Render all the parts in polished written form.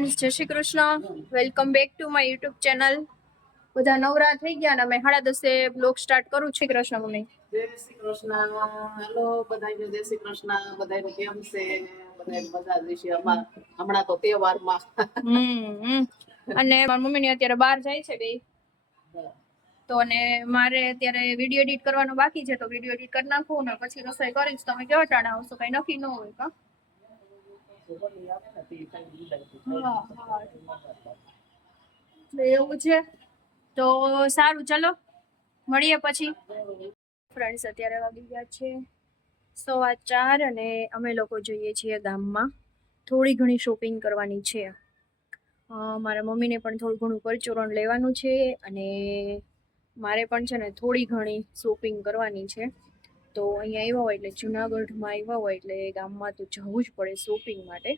Friends, જય Shri Krishna. Welcome back to my YouTube channel. બધા નવરા થઈ ગયા ને અમે 10:30 બ્લોગ સ્ટાર્ટ કરું છું. કૃષ્ણ મમ્મી, જય શ્રી કૃષ્ણ. હેલો બધાને, જય શ્રી કૃષ્ણ. બધાને કેમ છે? બધાને મજા જ છે. હમણાં તો તહેવારમાં અને મારી મમ્મી ની અત્યારે બહાર જાય છે બે તો, અને મારે અત્યારે વિડીયો એડિટ કરવાનો બાકી છે, તો વિડીયો એડિટ કરી નાખું ને પછી રસોઈ કરીશ. તમે કેવા ટાણા આવશો? કઈ નક્કી ન હોય કા? એવું છે તો સારું, ચલો મળીએ પછી. ફ્રેન્ડ્સ, અત્યારે વાગી ગયા છે 4:15 અને અમે લોકો જઈએ છીએ ગામમાં. થોડી ઘણી શોપિંગ કરવાની છે. મારા મમ્મીને પણ થોડું ઘણું પરચુરણ લેવાનું છે અને મારે પણ છે ને થોડી ઘણી શોપિંગ કરવાની છે. તો અહીંયા આવ્યા હોય એટલે જુનાગઢમાં આવ્યા હોય એટલે ગામમાં તો જવું જ પડે શોપિંગ માટે.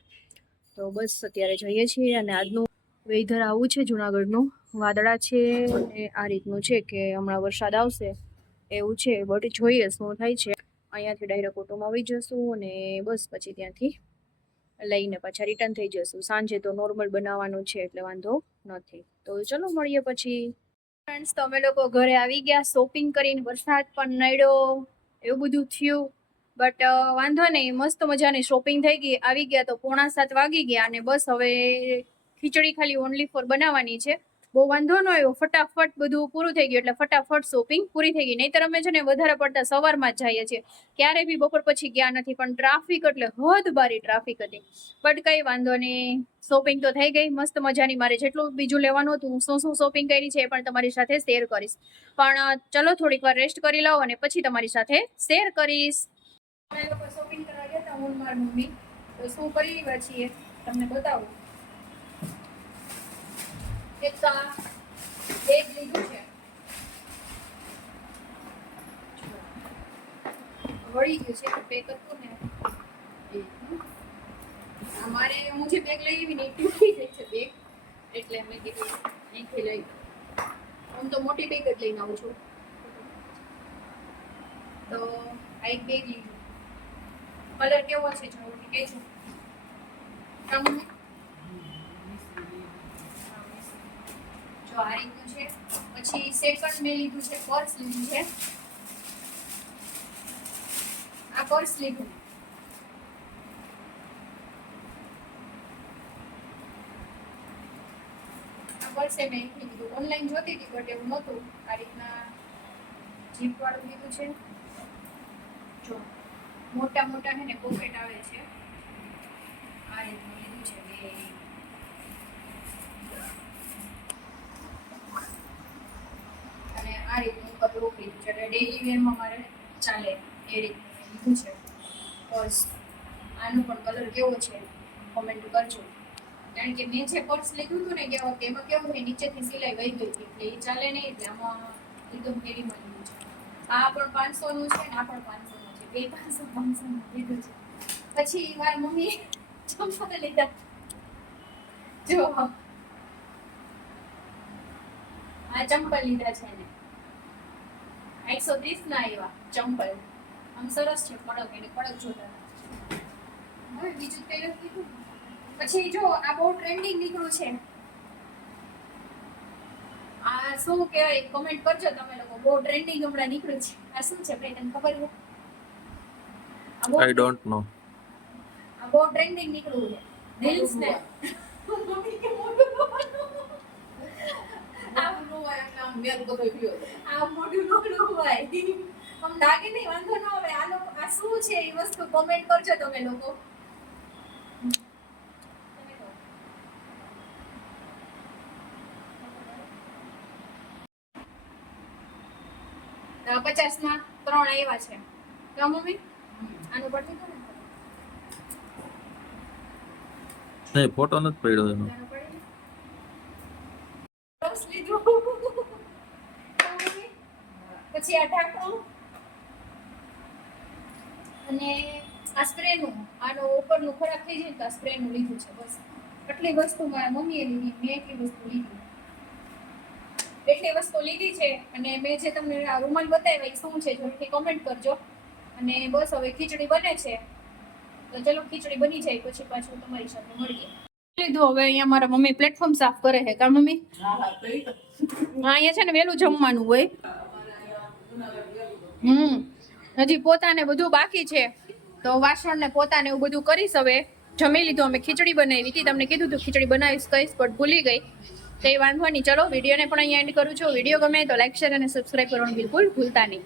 તો બસ અત્યારે જઈએ છીએ અને આજનું વેધર આવું છે જુનાગઢનું. વાદળા છે અને આ રીતનું છે કે હમણાં વરસાદ આવશે એવું છે, બટ જોઈએ શું થાય છે. અહીંયાથી ડાયરેક્ટ ઓટોમાં આવી જશું અને બસ પછી ત્યાંથી લઈને પાછા રિટર્ન થઈ જશું. સાંજે તો નોર્મલ બનાવવાનું છે એટલે વાંધો નથી. તો ચલો મળીએ પછી. ફ્રેન્ડ્સ, તો અમે લોકો ઘરે આવી ગયા શોપિંગ કરીને. વરસાદ પણ નડ્યો, એવું બધું થયું, બટ વાંધો નહીં, મસ્ત મજાની શોપિંગ થઈ ગઈ. આવી ગયા તો 6:45 વાગી ગયા અને બસ હવે ખીચડી ખાલી ઓનલી ફોર બનાવવાની છે. બહુ વાંધો ન આવ્યો, ફટાફટ બધું પૂરું થઈ ગયું એટલે ફટાફટ શોપિંગ પૂરી થઈ ગઈ. નહીંતર અમે છે ને વધારે પડતા સવારમાં જ જઈએ છીએ, ક્યારે બી બપોર પછી ગયા નથી. પણ ટ્રાફિક એટલે હદ બારી ટ્રાફિક હતી, બટ કઈ વાંધો નહીં, શોપિંગ તો થઈ ગઈ મસ્ત મજાની. મારે જેટલું બીજું લેવાનું હતું, શું શું શોપિંગ કરી છે એ પણ તમારી સાથે શેર કરીશ. પણ ચલો થોડીક વાર રેસ્ટ કરી લઉં અને પછી તમારી સાથે શેર કરીશ. અમે લોકો શોપિંગ કરવા ગયા હતા, હું મારી મમ્મી. તો શું કરી રહ્યા છીએ તમને બતાવું. એક તો આ બેગ લીધું છે, વળી ગયું છે પેક હતું ને. અમારે હું જે બેગ લઈ આવી ને એ તૂટી ગઈ છે બેગ, એટલે મેં કીધું અહીંથી લઈ. હું તો મોટી બેગ જ લઈને આવું છું. તો આ એક બેગ લીધું. કલર કેવો છે જોવું કહેજો. તમને જો આ રીતનું છે. પછી સેકન્ડ મેં લીધું છે, પર્સ લીધું છે. આ પર્સ લીધું. આ પર્સ મેં અહીંથી લીધું. ઓનલાઈન જોતી હતી બટ એવું નહોતું. આ રીતના જીપ વાળું લીધું છે. જો મોટા મોટા છે ને પોકેટ આવે છે. આ રીતનું લીધું છે બે. અને આ રીતનું કપડું લીધું છે એટલે ડેઈલી વેરમાં મારે ચાલે એ રીતનું લીધું છે પર્સ. આનું પણ કલર કેવો છે કોમેન્ટ કરજો. કારણ કે મેં જે પર્સ લીધું હતું ને ગયા વખતે એમાં કેવું થાય, નીચેથી સિલાઈ વહી ગઈ હતી એટલે એ ચાલે નહીં, એટલે આમાં એકદમ કેરીમાં લીધું છે. આ પણ 500 નું છે ને આ પણ 500 નું છે. બે 500 નું લીધું છે. પછી મારી મમ્મી ચંપલ લીધા. જો આ ચંપલ લીધા છે ને 130 ના આવ્યા ચંપલ. આમ સરસ છે, કડક, એને કડક જોતા. હવે બીજું કઈ નથી લીધું. પછી જો આ બહુ ટ્રેન્ડિંગ નીકળ્યું છે. આ શું કહેવાય કમેન્ટ કરજો તમે લોકો. બહુ ટ્રેન્ડિંગ હમણાં નીકળ્યું છે. આ શું છે ભાઈ, તને ખબર છે? I don't know. આ બહુ ટ્રેન્ડિંગ નીકળ્યું છે. રીલ્સ ને આ મોઢું નોકડું હોય આમ લાગે નહીં, વાંધો ન આવે. આ લોકો આ શું છે એ વસ્તુ કમેન્ટ કરજો તમે લોકો. 50 ના 3 આવ્યા છે. તો મમ્મી આનું પડતું હતું ને નહીં, ફોટો નથી પડ્યો એનો. રસ લીધું. પછી આ ઢાંકણું અને આ સ્પ્રેનું. આનો ઉપરનું ખરાબ થઈ જાય તો આ સ્પ્રેનું લીધું છે. બસ આટલી વસ્તુ મારા મમ્મીએ લીધી, મેં એટલી વસ્તુ લીધી. એટલી વસ્તુ લીધી છે. અને મેં જે તમને આ રૂમાલ બતાવ્યા એ શું છે જરૂરથી કમેન્ટ કરજો. અને બસ હવે ખીચડી બને છે, તો ચલો ખીચડી બની જાય પછી પાછું તમારી સાથે મળીએ. લીધું હવે અહીંયા મારા મમ્મી પ્લેટફોર્મ સાફ કરે છે કા મમ્મી હા હા તો ઈ તો. અહીંયા છે ને વહેલું જમવાનું હોય હજી પોતાને બધું બાકી છે તો વાસણ ને પોતાને એવું બધું કરીશ હવે જમી લીધું અમે ખીચડી બનાવી હતી તમને કીધું તું ખીચડી બનાવીશ કહીશ પણ ભૂલી ગઈ તો એ વાંધો નહીં ચલો વિડીયોને પણ અહીંયા એન્ડ કરું છું વિડીયો ગમે તો લાઈક શેર અને સબસ્ક્રાઈબ કરવાનું બિલકુલ ભૂલતા નહીં